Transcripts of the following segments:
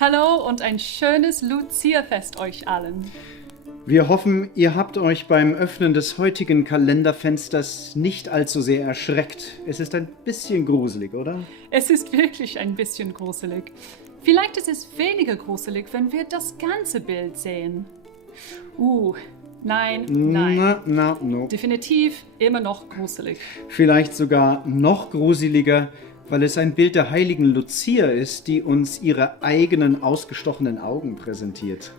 Hallo und ein schönes Lucia-Fest euch allen. Wir hoffen, ihr habt euch beim Öffnen des heutigen Kalenderfensters nicht allzu sehr erschreckt. Es ist ein bisschen gruselig, oder? Es ist wirklich ein bisschen gruselig. Vielleicht ist es weniger gruselig, wenn wir das ganze Bild sehen. Nein. No. Definitiv immer noch gruselig. Vielleicht sogar noch gruseliger, weil es ein Bild der heiligen Lucia ist, die uns ihre eigenen ausgestochenen Augen präsentiert.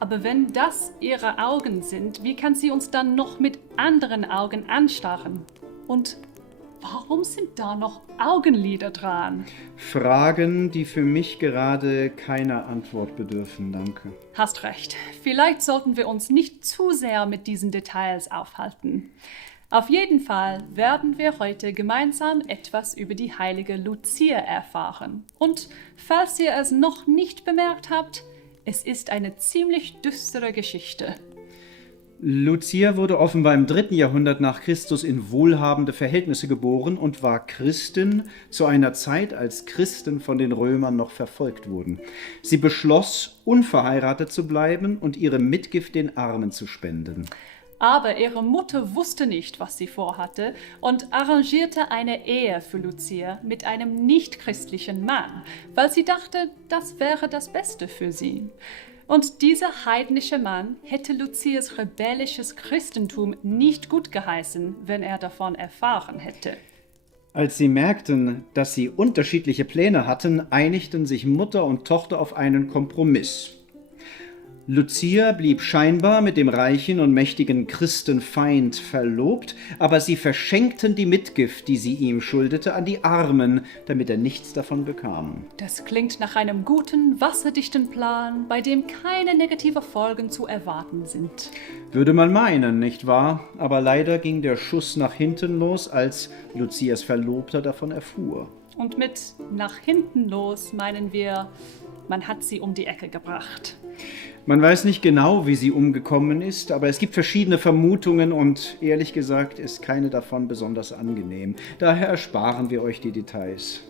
Aber wenn das ihre Augen sind, wie kann sie uns dann noch mit anderen Augen anstarren? Und warum sind da noch Augenlider dran? Fragen, die für mich gerade keiner Antwort bedürfen, danke. Hast recht. Vielleicht sollten wir uns nicht zu sehr mit diesen Details aufhalten. Auf jeden Fall werden wir heute gemeinsam etwas über die heilige Lucia erfahren. Und falls ihr es noch nicht bemerkt habt, es ist eine ziemlich düstere Geschichte. Lucia wurde offenbar im 3. Jahrhundert nach Christus in wohlhabende Verhältnisse geboren und war Christin zu einer Zeit, als Christen von den Römern noch verfolgt wurden. Sie beschloss, unverheiratet zu bleiben und ihre Mitgift den Armen zu spenden. Aber ihre Mutter wusste nicht, was sie vorhatte und arrangierte eine Ehe für Lucia mit einem nichtchristlichen Mann, weil sie dachte, das wäre das Beste für sie. Und dieser heidnische Mann hätte Lucias rebellisches Christentum nicht gut geheißen, wenn er davon erfahren hätte. Als sie merkten, dass sie unterschiedliche Pläne hatten, einigten sich Mutter und Tochter auf einen Kompromiss. Lucia blieb scheinbar mit dem reichen und mächtigen Christenfeind verlobt, aber sie verschenkten die Mitgift, die sie ihm schuldete, an die Armen, damit er nichts davon bekam. Das klingt nach einem guten, wasserdichten Plan, bei dem keine negativen Folgen zu erwarten sind. Würde man meinen, nicht wahr? Aber leider ging der Schuss nach hinten los, als Lucias Verlobter davon erfuhr. Und mit nach hinten los meinen wir, man hat sie um die Ecke gebracht. Man weiß nicht genau, wie sie umgekommen ist, aber es gibt verschiedene Vermutungen und ehrlich gesagt ist keine davon besonders angenehm. Daher ersparen wir euch die Details.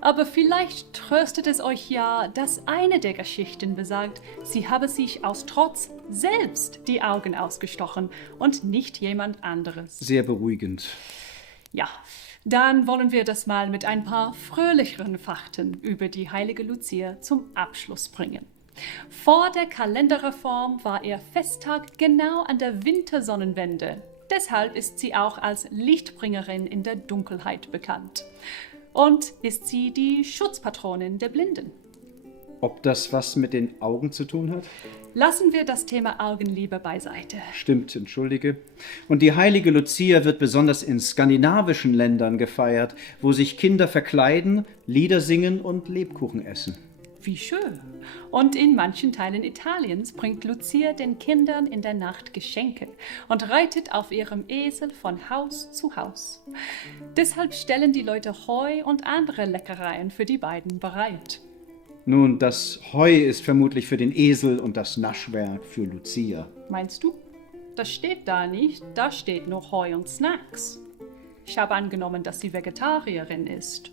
Aber vielleicht tröstet es euch ja, dass eine der Geschichten besagt, sie habe sich aus Trotz selbst die Augen ausgestochen und nicht jemand anderes. Sehr beruhigend. Ja, dann wollen wir das mal mit ein paar fröhlicheren Fakten über die heilige Lucia zum Abschluss bringen. Vor der Kalenderreform war ihr Festtag genau an der Wintersonnenwende. Deshalb ist sie auch als Lichtbringerin in der Dunkelheit bekannt. Und ist sie die Schutzpatronin der Blinden. Ob das was mit den Augen zu tun hat? Lassen wir das Thema Augen lieber beiseite. Stimmt, entschuldige. Und die heilige Lucia wird besonders in skandinavischen Ländern gefeiert, wo sich Kinder verkleiden, Lieder singen und Lebkuchen essen. Wie schön. Und in manchen Teilen Italiens bringt Lucia den Kindern in der Nacht Geschenke und reitet auf ihrem Esel von Haus zu Haus. Deshalb stellen die Leute Heu und andere Leckereien für die beiden bereit. Nun, das Heu ist vermutlich für den Esel und das Naschwerk für Lucia. Meinst du? Das steht da nicht, da steht nur Heu und Snacks. Ich habe angenommen, dass sie Vegetarierin ist.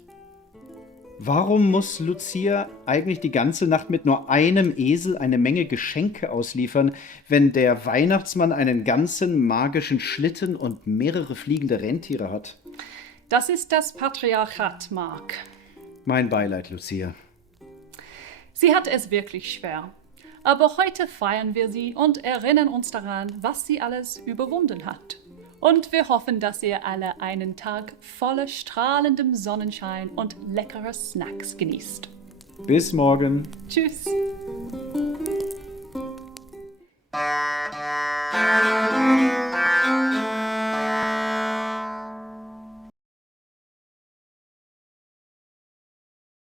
Warum muss Lucia eigentlich die ganze Nacht mit nur einem Esel eine Menge Geschenke ausliefern, wenn der Weihnachtsmann einen ganzen magischen Schlitten und mehrere fliegende Rentiere hat? Das ist das Patriarchat, Mark. Mein Beileid, Lucia. Sie hat es wirklich schwer. Aber heute feiern wir sie und erinnern uns daran, was sie alles überwunden hat. Und wir hoffen, dass ihr alle einen Tag voller strahlendem Sonnenschein und leckerer Snacks genießt. Bis morgen. Tschüss.